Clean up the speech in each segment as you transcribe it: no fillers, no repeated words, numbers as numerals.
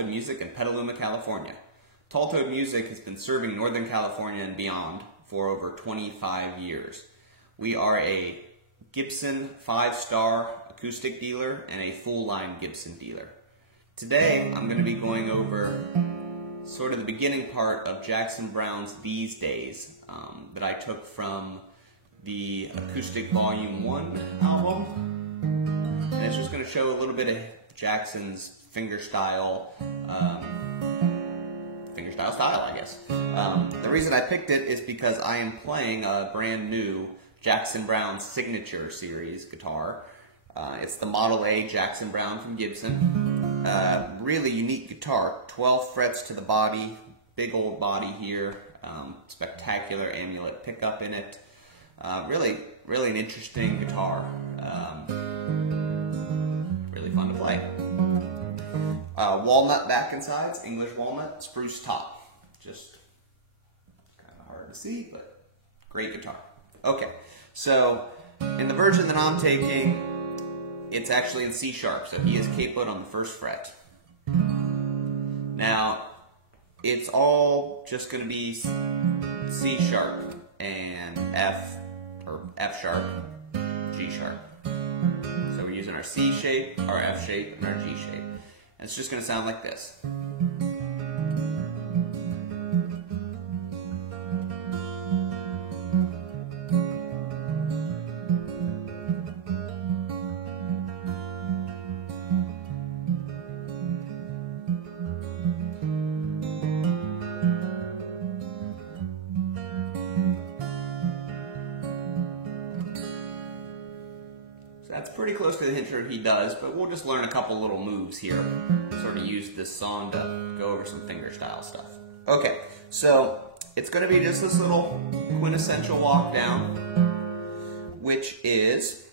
Toad Music in Petaluma, California. Tall Toad Music has been serving Northern California and beyond for over 25 years. We are a Gibson 5-star acoustic dealer and a full-line Gibson dealer. Today, I'm going to be going over sort of the beginning part of Jackson Browne's These Days that I took from the Acoustic Volume 1 album. And it's just going to show a little bit of Jackson's fingerstyle style, I guess. The reason I picked it is because I am playing a brand new Jackson Browne Signature Series guitar. It's the Model A Jackson Browne from Gibson. Really unique guitar, 12 frets to the body, big old body here, spectacular amulet pickup in it. Really an interesting guitar. Really fun to play. Walnut back and sides, English walnut, spruce top. Just kind of hard to see, but great guitar. Okay, so in the version that I'm taking, it's actually in C sharp, so he is capoed on the 1st fret. Now, it's all just going to be C sharp and F, or F sharp, G sharp. So we're using our C shape, our F shape, and our G shape. And it's just going to sound like this. That's pretty close to the intro he does, but we'll just learn a couple little moves here. Sort of use this song to go over some fingerstyle stuff. Okay, so it's going to be just this little quintessential walk down, which is,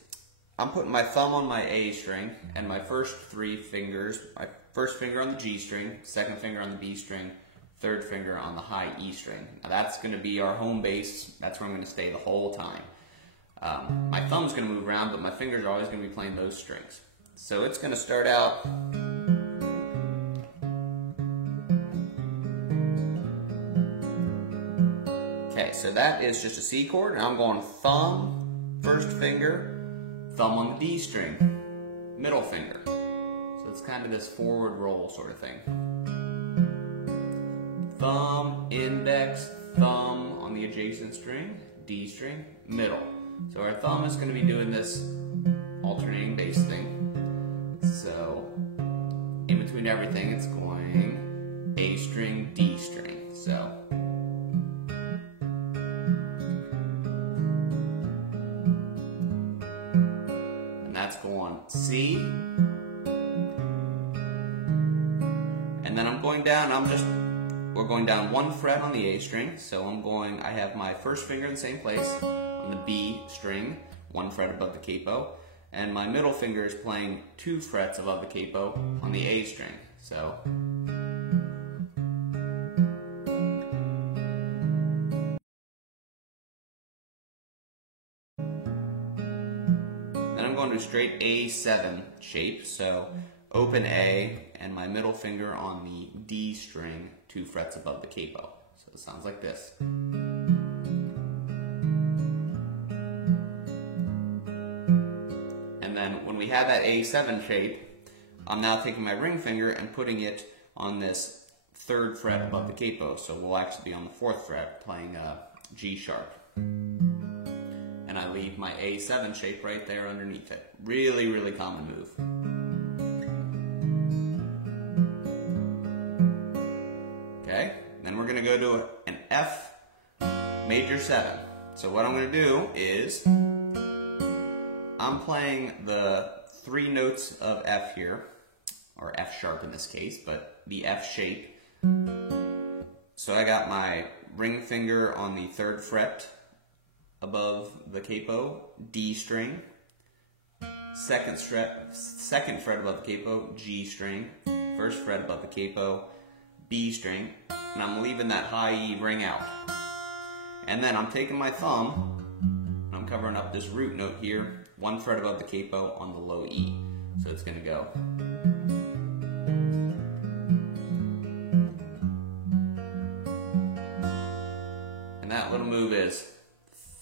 I'm putting my thumb on my A string, and my first 3 fingers, my first finger on the G string, second finger on the B string, third finger on the high E string. Now that's going to be our home base. That's where I'm going to stay the whole time. My thumb's going to move around, but my fingers are always going to be playing those strings. So it's going to start out okay, so that is just a C chord, and I'm going thumb, first finger, thumb on the D string, middle finger. So it's kind of this forward roll sort of thing. Thumb, index, thumb on the adjacent string, D string, middle. So our thumb is going to be doing this alternating bass thing. So in between everything, it's going A string, D string. So and that's going C. And then I'm going down, we're going down 1 fret on the A string. So I have my first finger in the same place on the B string, 1 fret above the capo, and my middle finger is playing 2 frets above the capo on the A string. So then I'm going to a straight A7 shape, so open A and my middle finger on the D string, 2 frets above the capo. So it sounds like this. Then when we have that A7 shape, I'm now taking my ring finger and putting it on this 3rd fret above the capo. So we'll actually be on the 4th fret playing G sharp. And I leave my A7 shape right there underneath it. Really common move. Okay, then we're going to go to an F major 7. So what I'm going to do is, I'm playing the 3 notes of F here, or F sharp in this case, but the F shape. So I got my ring finger on the 3rd fret above the capo, D string, second fret above the capo, G string, 1st fret above the capo, B string, and I'm leaving that high E ring out. And then I'm taking my thumb, and I'm covering up this root note here, 1 fret above the capo on the low E. So it's going to go. And that little move is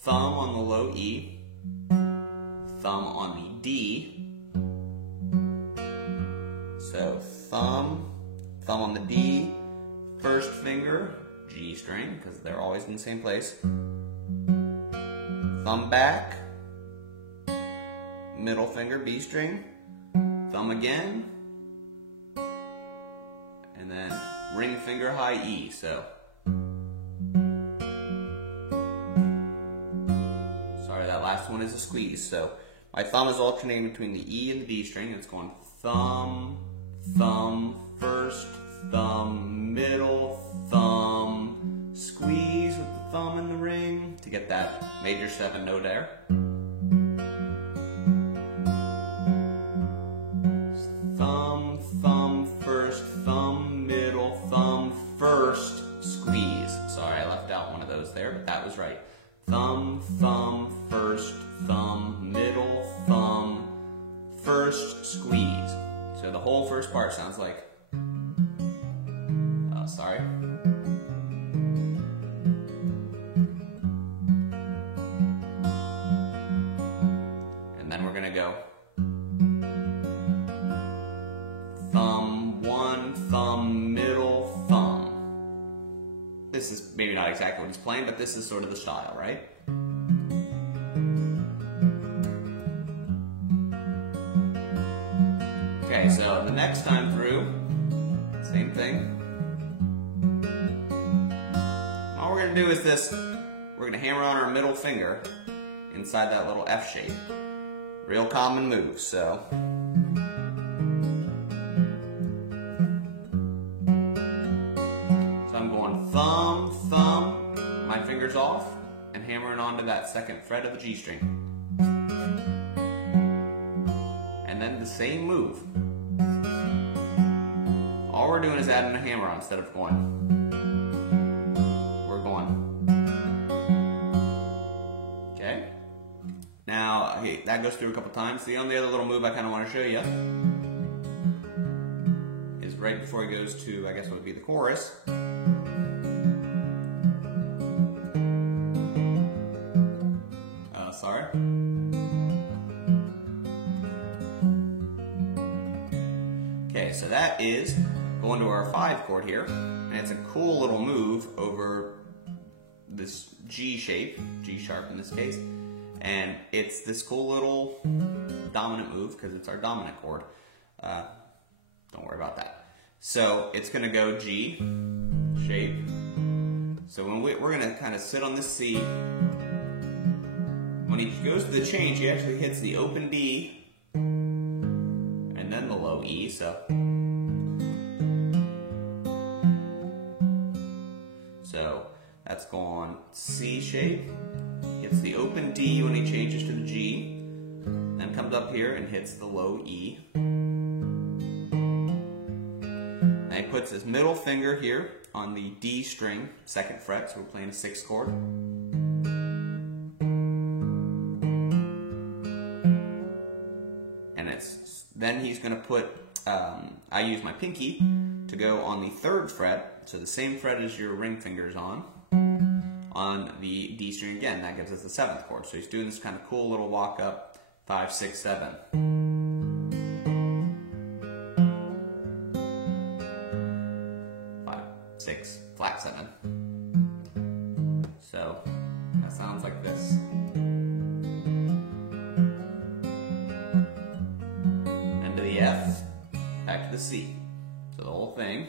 thumb on the low E, thumb on the D. So thumb on the D, first finger, G string, because they're always in the same place. Thumb back, middle finger, B string, thumb again, and then ring finger, high E. So, sorry, that last one is a squeeze. So my thumb is alternating between the E and the D string. It's going thumb, thumb, first, thumb, middle, thumb, squeeze with the thumb in the ring to get that major 7 note there. Thumb, thumb, first, thumb, middle, thumb, first, squeeze. Sorry, I left out one of those there, but that was right. Thumb, thumb, first, thumb, middle, thumb, first, squeeze. So the whole first part sounds like, sorry. And then we're gonna go thumb, 1, thumb, middle, thumb. This is maybe not exactly what he's playing, but this is sort of the style, right? Okay, so the next time through, same thing. All we're going to do is this. We're going to hammer on our middle finger inside that little F shape. Real common move, so. So I'm going thumb, thumb, my finger's off, and hammering onto that second fret of the G string. And then the same move. All we're doing is adding a hammer on instead of going. We're going. Okay? Now, okay, that goes through a couple times. The only other little move I kind of want to show you is right before he goes to, I guess what would be the chorus. Sorry. Okay, so that is going to our 5 chord here, and it's a cool little move over this G shape, G sharp in this case, and it's this cool little dominant move because it's our dominant chord. Don't worry about that. So it's going to go G shape. So when we're going to kind of sit on this C. When he goes to the change, he actually hits the open D and then the low E. So that's going C shape, hits the open D when he changes to the G, then comes up here and hits the low E. And he puts his middle finger here on the D string, 2nd fret, so we're playing a 6th chord. Then he's going to put, I use my pinky to go on the 3rd fret, so the same fret as your ring finger's on the D string again. That gives us the 7th chord. So he's doing this kind of cool little walk up, 5, 6, 7. 5, 6, flat 7. So that sounds like this. The F, back to the C. So the whole thing.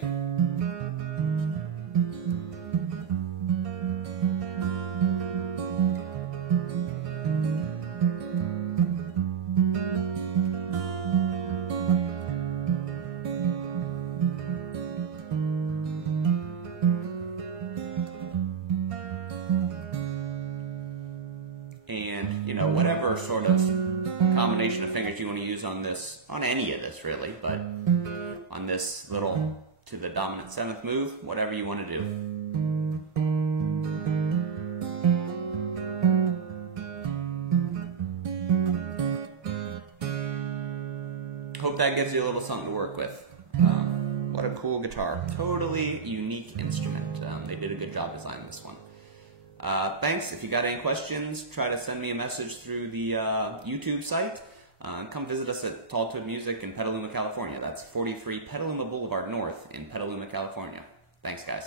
And, you know, whatever sort of combination of fingers you want to use on this, on any of this really, but on this little to the dominant 7th move, whatever you want to do. Hope that gives you a little something to work with. What a cool guitar. Totally unique instrument. They did a good job designing this one. Thanks. If you got any questions, try to send me a message through the YouTube site. Come visit us at Tall Toad Music in Petaluma, California. That's 43 Petaluma Boulevard North in Petaluma, California. Thanks, guys.